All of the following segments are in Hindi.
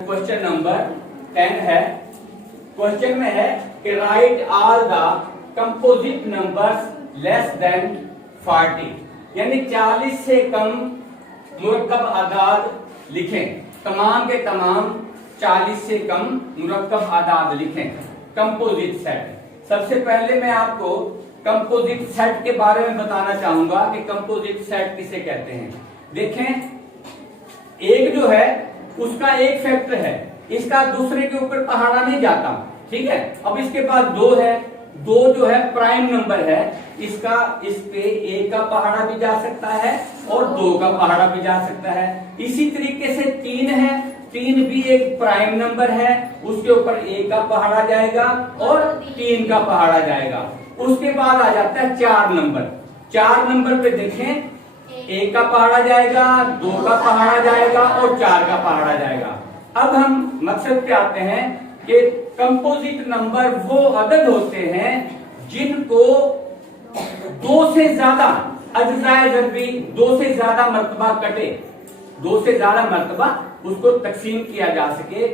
क्वेश्चन नंबर 10 है। क्वेश्चन में है कि right all the composite numbers less than 40, यानी 40 से कम मुरक्कब आदाद लिखें। तमाम के तमाम 40 से कम मुरक्कब आदाद लिखें। Composite set. सबसे पहले मैं आपको कंपोजिट सेट के बारे में बताना चाहूंगा कि कंपोजिट सेट किसे कहते हैं। देखें, एक जो है उसका एक फैक्टर है, इसका दूसरे के ऊपर पहाड़ा नहीं जाता, ठीक है। अब इसके पास दो है, दो जो है प्राइम नंबर है, इसका इस पे एक का पहाड़ा भी जा सकता है और दो का पहाड़ा भी जा सकता है। इसी तरीके से तीन है, तीन भी एक प्राइम नंबर है, उसके ऊपर एक का पहाड़ा जाएगा और तीन का पहाड़ा जाएगा। उसके बाद आ जाता है चार नंबर। चार नंबर पे देखें, एक का पहाड़ा जाएगा, दो का पहाड़ा जाएगा और चार का पहाड़ा जाएगा। अब हम मकसद पे आते हैं कि कंपोजिट नंबर वो अदद होते हैं जिनको दो से ज्यादा अज्जाए ज़रबी, दो से ज्यादा मर्तबा कटे, दो से ज्यादा मर्तबा उसको तकसीम किया जा सके,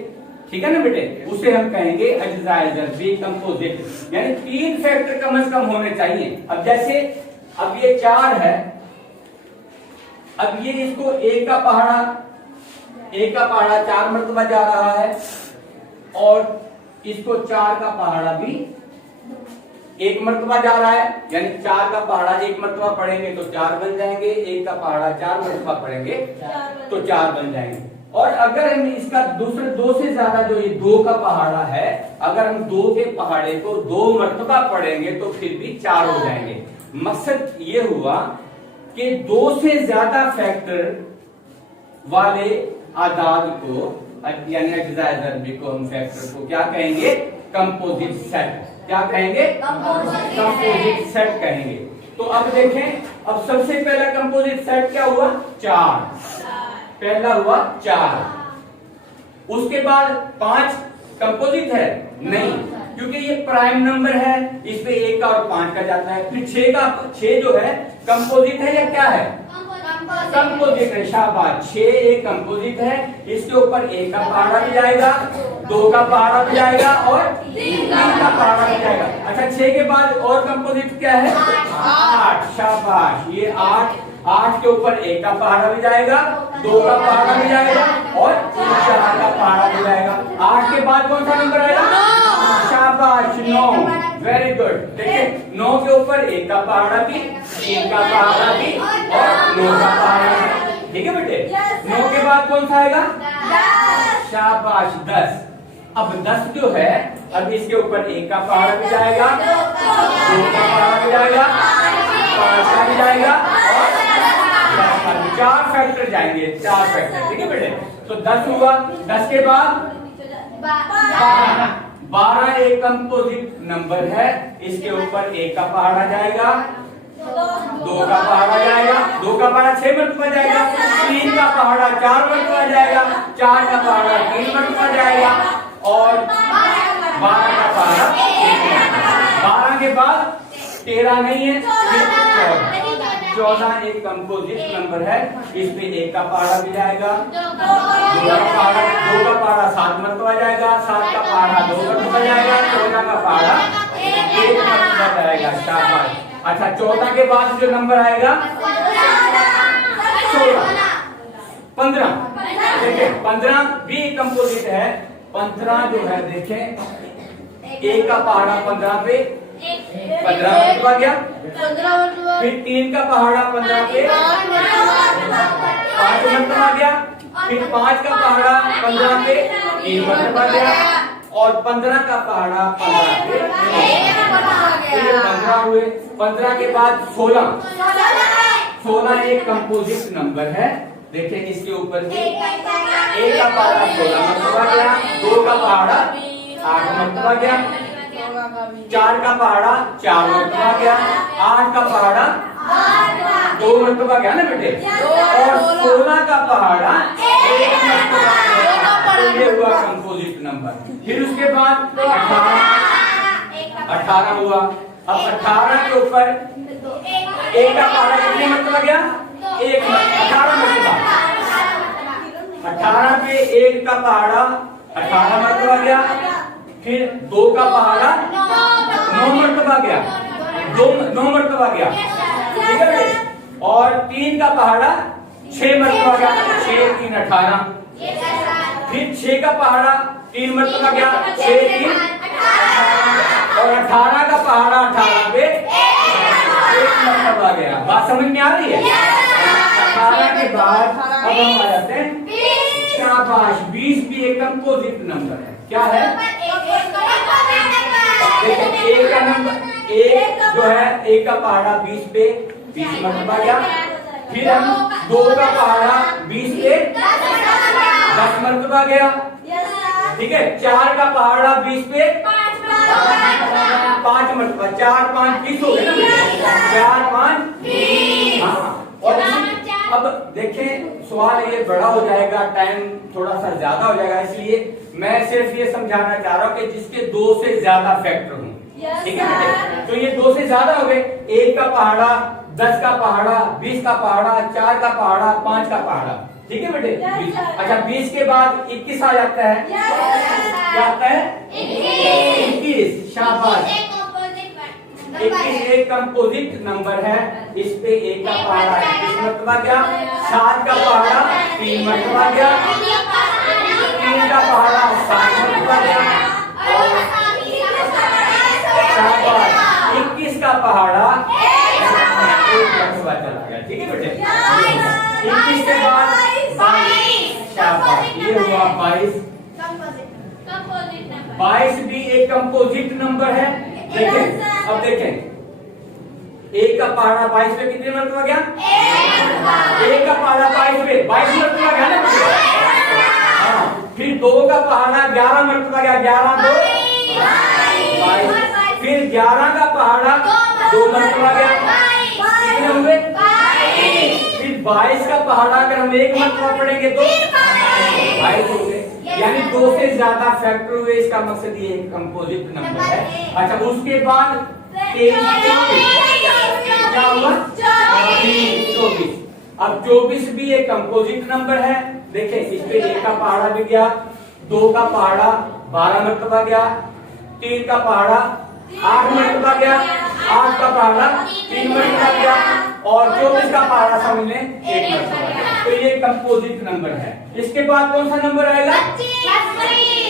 ठीक है ना बेटे, उसे हम कहेंगे अज्जाए ज़रबी कंपोजिट। यानी तीन फैक्टर कम से कम होने चाहिए। अब जैसे अब ये चार है, अब ये इसको एक का पहाड़ा चार मर्तबा जा रहा है और इसको चार का पहाड़ा भी एक मर्तबा जा रहा है, यानी चार का पहाड़ा एक मर्तबा पढ़ेंगे तो चार बन जाएंगे, एक का पहाड़ा चार मर्तबा पढ़ेंगे तो चार बन जाएंगे। और अगर हम इसका दूसरे दो से ज्यादा जो ये दो का पहाड़ा है, अगर हम दो के पहाड़े को दो मर्तबा पढ़ेंगे तो फिर भी चार हो जाएंगे। मकसद ये हुआ कि दो से ज्यादा फैक्टर वाले आदाद को, यानी अज्जाए ज़रबी को, हम फैक्टर को क्या कहेंगे? Composite set. क्या कहेंगे? कंपोजिट सेट कहेंगे। तो अब देखें, अब सबसे पहला कंपोजिट सेट क्या हुआ? चार। पहला हुआ चार। उसके बाद पांच कंपोजिट है? नहीं, क्योंकि ये प्राइम नंबर है, इस पे एक का और पांच का जाता है। फिर छह जो है कंपोजिट है या क्या है? कंपोजिट है। शाबाश, 6 एक कंपोजिट है, इसके ऊपर एक का पहाड़ा भी जाएगा, दो का पहाड़ा भी जाएगा और तीन का पहाड़ा भी जाएगा। अच्छा, 6 के बाद और कंपोजिट क्या है? 8। शाबाश, ये 8 के ऊपर एक का पहाड़ा भी जाएगा, दो का पहाड़ा भी जाएगा और चार का पहाड़ा भी जाएगा। 8 के बाद कौन सा नंबर आएगा? शाबाश, 9। Very good. देखिए, 9 के ऊपर एक का पहाड़ा भी, तीन का पहाड़ा भी और 9 का पहाड़ा भी, ठीक है बेटे। 9 के बाद कौन सा आएगा? शाबाश, 10। अब 10 जो है, अब इसके ऊपर एक का पहाड़ा भी जाएगा, दो का पहाड़ा भी जाएगा, पांच का भी जाएगा और चार फैक्टर जाएंगे, चार फैक्टर, ठीक है बेटे। तो 10 हुआ। 10 के बाद 12 एक कंपोजिट नंबर है, इसके ऊपर एक का पहाड़ा जाएगा, दो का पहाड़ा जाएगा, दो का पहाड़ा 6 मरतबा जाएगा, तीन का पहाड़ा 4 मरतबा जाएगा, चार का पहाड़ा 3 मरतबा जाएगा और 12 का पहाड़ा 12 के बाद 13 नहीं है, 14 एक कंपोजिट नंबर है, इस पे एक का पहाड़ा भी जाएगा, दो का पहाड़ा 7 मरतबा जाएगा, 7 का पहाड़ा 2 मरतबा जाएगा, 14 का पहाड़ा 1 मरतबा जाएगा। शाबाश। अच्छा, 14 के बाद जो नंबर आएगा 16, 15। देखिए, 15 भी कंपोजिट है। 15 जो है, देखें, एक का पहाड़ा 15 पे 15 मरतबा गया, फिर 3 का पहाड़ा 15 पे 5 मरतबा गया, फिर 5 का पहाड़ा 15 पे 3 मरतबा गया और 15 का पहाड़ा 15 पे 15 हुए। 15 के बाद 16 एक कंपोजिट नंबर है। देखिए, इसके ऊपर एक का पहाड़ा 16 मरतबा गया, दो का पहाड़ा 8 मरतबा गया, चार का पहाड़ा 4 मरतबा गया, 8 का पहाड़ा 2 मरतबा गया ना बेटे, और 16 का पहाड़ा 1 मरतबा गया। ये हुआ कंपोजिट नंबर। फिर उसके बाद 18 हुआ। अब 18 के ऊपर एक का पहाड़ा कितने मरतबा गया? 1 मरतबा, 18 मरतबा। 18 पे 1 का पहाड़ा 18 मरतबा गया, फिर 2 का पहाड़ा 9 मरतबा गया, 9 मरतबा गया, ठीक है बेटे। और 3 का पहाड़ा 6 मरतबा गया, 6 3 18, फिर 6 का पहाड़ा 3 मरतबा गया, 6 3 और 18 का पहाड़ा 18 पे 1 मरतबा गया। बात समझ में आ रही है? 18 के बाद अब हम आ जाते हैं, शाबाश, 20 भी एक कंपोजिट नंबर है। क्या है? देखिए, एक का नंबर, एक जो है, एक का पहाड़ा 20 पे 20 मरतबा गया, फिर हम 2 का पहाड़ा 20 पे 10 मरतबा गया, ठीक है। 4 का पहाड़ा 20 पे 5 मरतबा, 4 5 20 हो गए ना, 4 5 20। हाँ, और अब देखें, सवाल ये बड़ा हो जाएगा, टाइम थोड़ा सा ज्यादा हो जाएगा, इसलिए मैं सिर्फ ये समझाना चाह रहा हूँ कि जिसके 2 से ज्यादा फैक्टर हों, ठीक है बेटे। तो ये 2 से ज्यादा हो गए, 1 का पहाड़ा 10 का पहाड़ा 20 का पहाड़ा 4 का पहाड़ा 5 का पहाड़ा, ठीक है बेटे। अच्छा, 20 के बाद 21 आ जाता है, क्या आता है? 21। शाबाश, 21 एक कंपोजिट नंबर है, इस पे 1 का पहाड़ा 21 मरतबा गया, 7 का पहाड़ा 3 मरतबा गया, 3 का पहाड़ा 7 मरतबा गया, और शाबाश, 21 का पहाड़ा 1 मरतबा चला गया, ठीक है बेटे। 21 के बाद 22, शाबाश, ये हुआ 22। 22 भी एक कंपोजिट नंबर है। देखें, अब देखें, 1 का पहाड़ा 22 पे कितने मरतबा गया? 1 का पहाड़ा 22 पे 22 मरतबा गया ना। हाँ, फिर 2 का पहाड़ा 11 मरतबा गया, 11 2 22, फिर 11 का पहाड़ा 2 मरतबा गया, कितने हुए? फिर 22 का पहाड़ा अगर हम 1 मरतबा पढ़ेंगे तो 22 हो गए, यानी 2 से ज्यादा फैक्टर हुए, इसका मकसद ये कंपोजिट नंबर है। अच्छा, उसके बाद 23 क्या हुआ? 24। अब 24 भी एक कंपोजिट नंबर है। देखें, इस पे 1 का पहाड़ा भी गया, 2 का पहाड़ा 12 मरतबा गया, 3 का पहाड़ा 8 मरतबा गया, 8 का पहाड़ा 3 मरतबा गया, और 24 का पहाड़ा समझ लें 1 मरतबा गया। तो ये कंपोजिट नंबर है। इसके बाद कौन सा नंबर आएगा?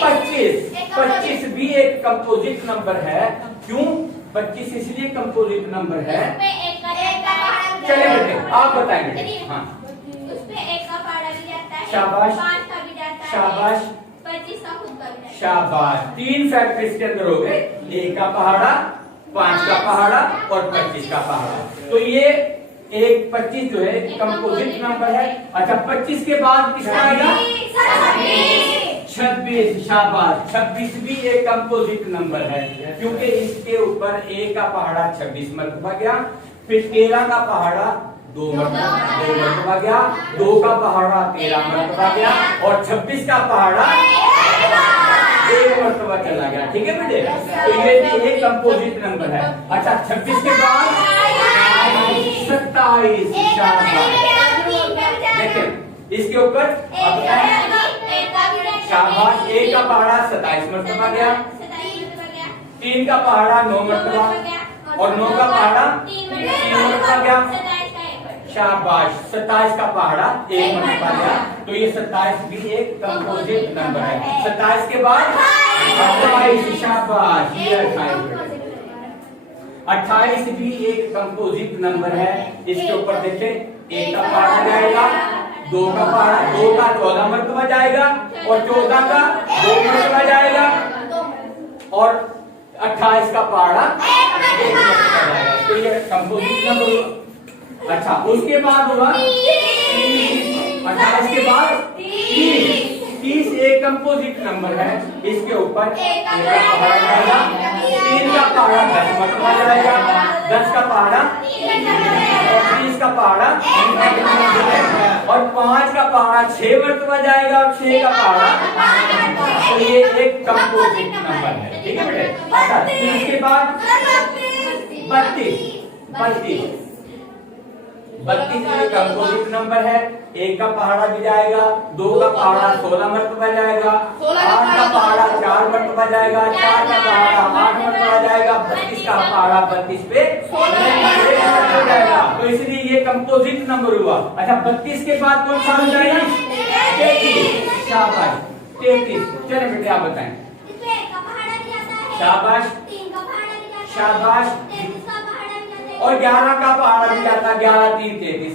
25। 25 भी एक कंपोजिट नंबर है। क्यों 25 इसलिए कंपोजिट नंबर है? चलिए बेटे, आप बताएं बेटे। हाँ, उसपे 1 का पहाड़ा भी जाता है, शाबाश, 5 का भी जाता है, शाबाश, 25 का खुद का भी जाता है। शाबाश, 3 फैक्टर इसके अंदर हो गए, 1 का पहाड़ा 5 का पहाड़ा और 25 का पहाड़ा। तो ये एक 25 जो है कंपोजिट नंबर है। अच्छा, 25 के बाद किसका आएगा? 26। शाबाश, 26 भी एक कंपोजिट नंबर है, क्योंकि इसके ऊपर 1 का पहाड़ा 26 मरतबा गया, फिर 13 का पहाड़ा 2 मरतबा गया, 2 का पहाड़ा 13 मरतबा गया, और 26 का पहाड़ा 1 मरतबा चला गया, ठीक है बेटे। तो ये भी एक कंपोजिट नंबर है। अच्छा, 26 के बाद 27। देखिए, इसके ऊपर शाबाश, 1 का पहाड़ा 27 मरतबा गया, 3 का पहाड़ा 9 मरतबा, और 9 का पहाड़ा 3 मरतबा गया, शाबाश, 27 का पहाड़ा 1 मरतबा गया। तो ये 27 भी एक कंपोजिट नंबर है। 27 के बाद 28। शाबाश, ये 28 भी एक कंपोजिट नंबर है। इसके ऊपर देखें, 1 का पहाड़ा जाएगा, 2 का पहाड़ा 2 का 14 मरतबा जाएगा, और 14 का 2 मरतबा जाएगा, और 28 का पहाड़ा 1 मरतबा जाएगा। तो ये कंपोजिट नंबर हुआ। अच्छा, उसके बाद हुआ 28 के बाद 30 एक कंपोजिट नंबर है। इसके ऊपर 1 का पहाड़ा जाएगा, 3 का पहाड़ा 10 मरतबा जाएगा, 10 का पहाड़ा, और 30 का पहाड़ा, और 5 का पहाड़ा 6 मरतबा जाएगा, और 6 का पहाड़ा। तो ये एक कंपोजिट नंबर है, ठीक है बेटे। अच्छा, 30 के बाद 32। 32 एक कंपोजिट नंबर है। 1 का पहाड़ा भी जाएगा, 2 का पहाड़ा 16 मरतबा जाएगा, 8 का पहाड़ा 4 मरतबा जाएगा, 4 का पहाड़ा 8 मरतबा जाएगा, 32 का पहाड़ा 32 पे 16 जाएगा। तो इसलिए ये कंपोजिट नंबर हुआ। अच्छा 32 के बाद कौन सा हो जाएगा? 33। शाबाश 33। चले बेटे आप बताएं। इसमें 1 का पहाड़ा भी जाता है, शाबाश 3 का पहाड़ा भी जाता है, शाबाश 33 का पहाड़ा भी जाता है, और 11 का पहाड़ा भी जाता है। 11 3 33।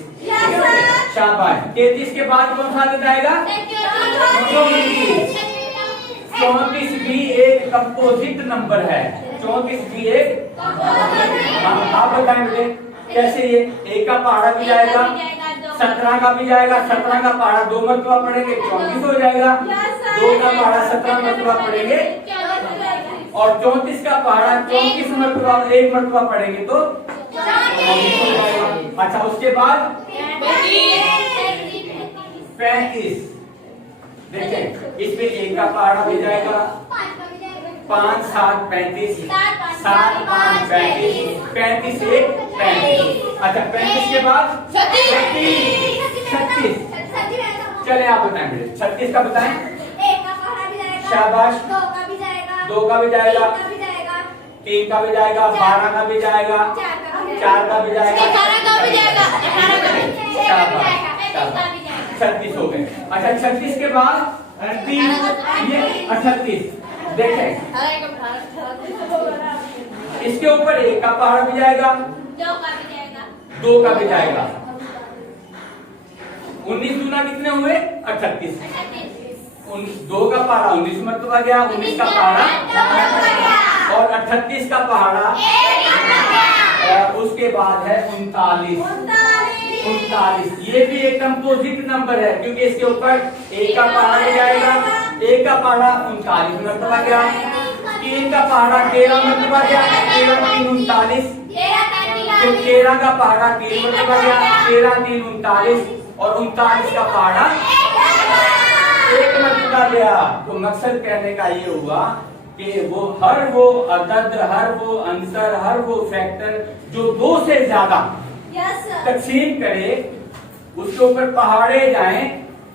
शाबाश 33 के बाद कौन सा आ जाएगा? 34 भी एक कंपोजिट नंबर है। 34 भी एक आप बताएं बेटे कैसे? ये 1 का पहाड़ा भी जाएगा, 17 का भी जाएगा, 17 का पहाड़ा 2 मरतबा पढ़ेंगे 34 हो जाएगा, 2 का पहाड़ा 17 मरतबा पढ़ेंगे और 34 का पहाड़ा 34 मरतबा 1 मरतबा पढ़ेंगे तो 24 हो जाएगा। अच्छा उसके बाद 35। देखें इसमें 1 का पहाड़ा भी जाएगा, 5 7 35, 7 5 35, 35 1 35। अच्छा 35 के बाद 36। चले आप बताएं बेटे 36 का बताएं। 1 का पहाड़ा भी जाएगा, शाबाश 2 का भी जाएगा, 2 का भी जाएगा, 3 का भी जाएगा, 3 का भी जाएगा, 12 का भी जाएगा, 4 का भी जाएगा, 11 का भी जाएगा, 18 का भी जाएगा, शाबाश, 35 का भी जाएगा। 36 हो गए। अच्छा 36 के बाद 38। देखें इसके ऊपर 1 का पहाड़ा भी जाएगा, 2 का भी जाएगा, 2 का भी जाएगा। 19 दूना कितने हुए? 38। 2 का पहाड़ा 19 मरतबा गया, 19 का पहाड़ा और 38 का पहाड़ा और उसके बाद है 39। 39 ये भी एक कंपोजिट नंबर है क्योंकि इसके ऊपर 1 का पहाड़ा भी जाएगा, 1 का पहाड़ा 39 मरतबा गया, 3 का पहाड़ा 13 मरतबा गया, 13 3 39, फिर 13 का पहाड़ा 3 मरतबा गया, 13 3 39 और 39 का पहाड़ा 1 मरतबा गया। तो मकसद कहने का ये हुआ कि हर वो अदद, हर वो आंसर, हर वो फैक्टर जो 2 से ज्यादा तकसीम करे उसके ऊपर पहाड़े जाएं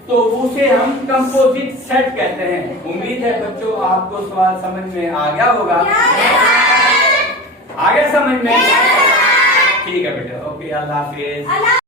तो उसे हम कंपोजिट सेट कहते हैं। उम्मीद है बच्चों आपको सवाल समझ में आ गया होगा। आ गया समझ में? ठीक है बेटा, ओके, अल्लाह हाफिज।